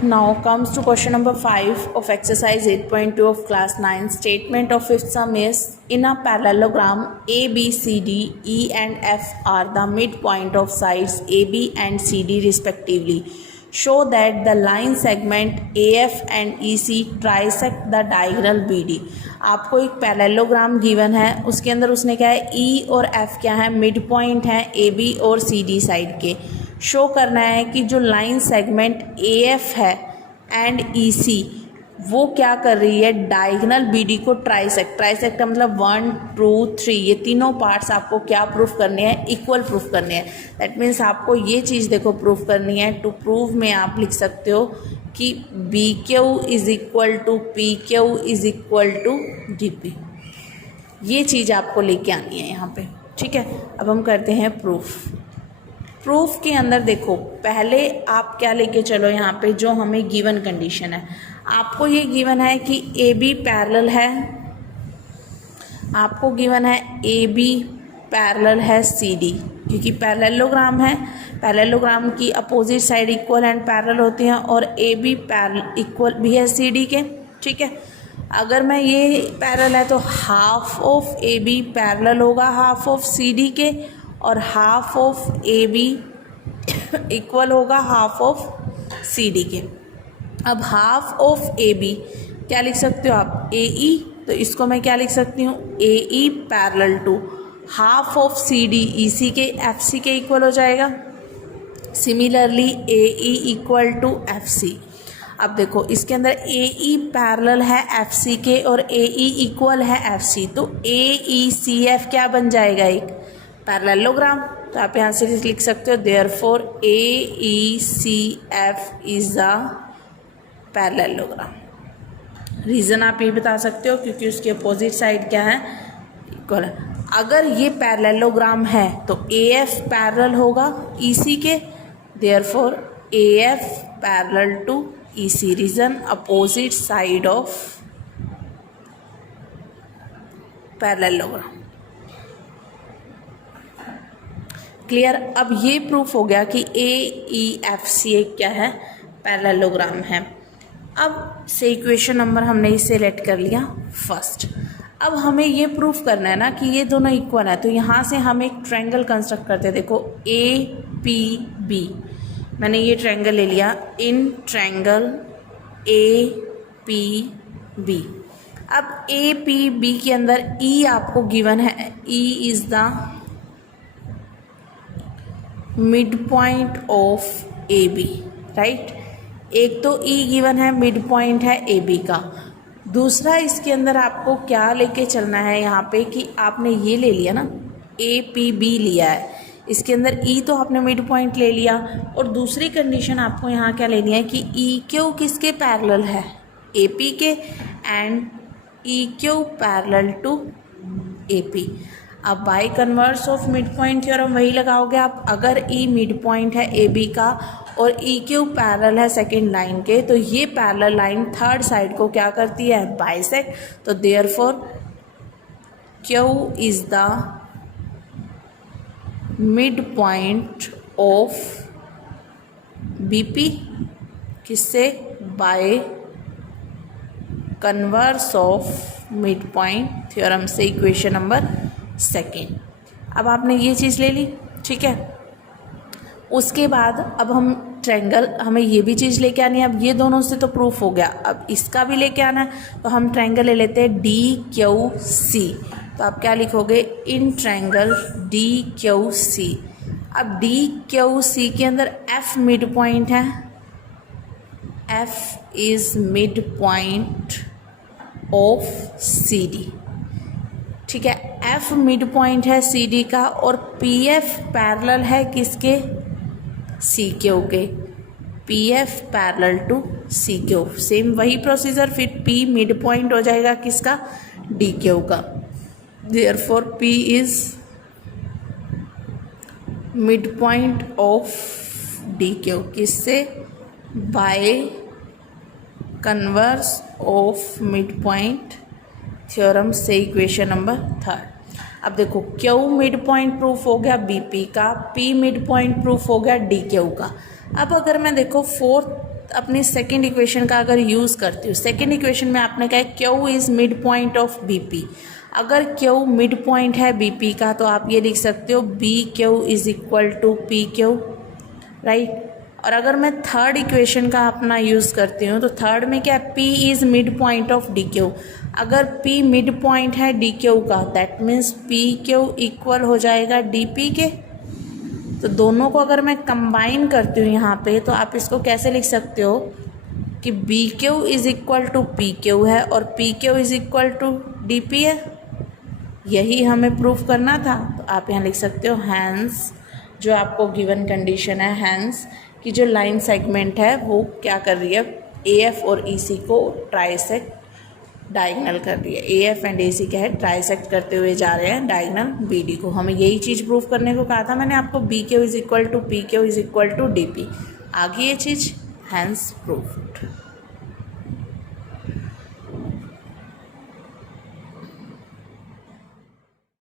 Now comes to question number 5 of exercise 8.2 of class 9. Statement of fifth sum is, in a parallelogram A, B, C, D, E and F are the midpoint of sides AB and CD respectively. Show that the line segment AF and EC trisect the diagonal BD. आपको एक parallelogram given है, उसके अंदर उसने क्या है, E और F क्या है, मिड पॉइंट है AB और CD साइड के. शो करना है कि जो लाइन सेगमेंट AF है एंड EC वो क्या कर रही है, डायगोनल BD को ट्राइसेक्ट मतलब 1 2 3 ये तीनों पार्ट्स आपको क्या प्रूफ करने हैं, इक्वल प्रूफ करने हैं. दैट मीन्स आपको ये चीज़ देखो प्रूफ करनी है. टू प्रूव में आप लिख सकते हो कि BQ is equal to PQ is equal to DP. ये चीज़ आपको लेके आनी है यहाँ पे. ठीक है, अब हम करते हैं प्रूफ. प्रूफ के अंदर देखो पहले आप क्या लेके चलो, यहाँ पे जो हमें गिवन कंडीशन है, आपको ये गिवन है कि AB पैरेलल है, आपको गिवन है AB पैरेलल है CD, क्योंकि पैरेललोग्राम है, पैरेललोग्राम की opposite side equal and parallel होती हैं और AB पैरेलल इक्वल भी है CD के. ठीक है, अगर मैं ये पैरेलल है तो हाफ ऑफ AB पैरेलल होगा हाफ ऑफ CD के और हाफ ऑफ AB इक्वल होगा हाफ ऑफ CD के. अब हाफ ऑफ AB क्या लिख सकते हो आप, AE, तो इसको मैं क्या लिख सकती हूँ, AE parallel to half of CD EC के FC के इक्वल हो जाएगा. Similarly AE equal to FC. अब देखो इसके अंदर AE पैरेलल है FC के और AE इक्वल है FC, तो AECF क्या बन जाएगा, एक पैरेललोग्राम. तो आप यहाँ से लिख सकते हो therefore AECF is a parallelogram. Reason आप ये बता सकते हो क्योंकि उसके अपोजिट साइड क्या है, इक्वल है. अगर ये पैरेललोग्राम है तो AF पैरेलल होगा EC के, therefore AF parallel to EC. Reason opposite side of parallelogram. Clear. अब ये प्रूफ हो गया कि AEFC एक क्या है, पैरेललोग्राम है. अब से इक्वेशन नंबर हमने इसे सेलेक्ट कर लिया फर्स्ट. अब हमें ये प्रूफ करना है ना कि ये दोनों इक्वल है, तो यहाँ से हम एक ट्रायंगल कंस्ट्रक्ट करते हैं. देखो APB, मैंने ये ट्रायंगल ले लिया, इन ट्रायंगल APB. अब APB के अंदर E आपको गिवन है, E is the mid point of AB, right. एक तो E गिवन है, मिड पॉइंट है AB का. दूसरा इसके अंदर आपको क्या लेके चलना है यहाँ पे कि आपने ये ले लिया ना, APB लिया है, इसके अंदर E तो आपने मिड पॉइंट ले लिया, और दूसरी कंडीशन आपको यहाँ क्या लेनी है कि EQ किसके पैरेलल है, AP के, and EQ parallel to AP. अब बाय converse of mid point theorem वही लगाओगे आप. अगर E मिड पॉइंट है AB का और EQ पैरेलल है सेकेंड लाइन के, तो ये पैरेलल लाइन थर्ड साइड को क्या करती है, बाइसेक्ट. तो therefore Q is the mid point of BP, किससे, by converse of mid point theorem से. Equation number second. अब आपने ये चीज़ ले ली. ठीक है, उसके बाद अब हम ट्रायंगल, हमें ये भी चीज़ लेके आनी है. अब ये दोनों से तो प्रूफ हो गया, अब इसका भी लेके आना है, तो हम ट्रायंगल ले लेते हैं DQC. तो आप क्या लिखोगे, इन ट्रायंगल DQC. अब DQC के अंदर F मिड पॉइंट है, F is mid point of CD. ठीक है, F मिड पॉइंट है CD का और PF पैरेलल है किसके, CQ के. PF parallel to CQ. Same वही प्रोसीजर, फिर P मिड पॉइंट हो जाएगा किसका, DQ का. Therefore P is mid point of DQ, किससे, by converse of mid point theorem से. Equation number third. अब देखो Q मिड पॉइंट प्रूफ हो गया BP का, P मिड पॉइंट प्रूफ हो गया DQ का. अब अगर मैं देखो फोर्थ अपनी सेकेंड इक्वेशन का अगर यूज़ करती हूँ, सेकेंड इक्वेशन में आपने कहा Q is mid point of B P. अगर क्यू मिड पॉइंट है बी पी का तो आप ये लिख सकते हो B Q is equal to P Q, right. और अगर मैं थर्ड इक्वेशन का अपना यूज़ करती हूँ तो थर्ड में क्या है, P is mid point of D Q. अगर P मिड पॉइंट है डी क्यू का that means P Q equal हो जाएगा डी पी के। तो दोनों को अगर मैं कंबाइन करती हूँ यहाँ पे तो आप इसको कैसे लिख सकते हो कि B Q is equal to P Q है और P Q is equal to D P है। यही हमें प्रूफ करना था। तो आप यहाँ लिख सकते हो हैंस, जो आपको गिवन कंडीशन है, हैंस कि जो लाइन सेगमेंट है वो क्या कर रही है, ए एफ और ई सी को ट्राइसेक्ट डायगनल कर रही है। ए एफ एंड ए सी क्या है, ट्राइसेक्ट करते हुए जा रहे हैं डायगनल बी डी को। हमें यही चीज़ प्रूफ करने को कहा था मैंने आपको, B Q is equal to P Q is equal to D P. आगे ये चीज़ हैंस प्रूफ्ड।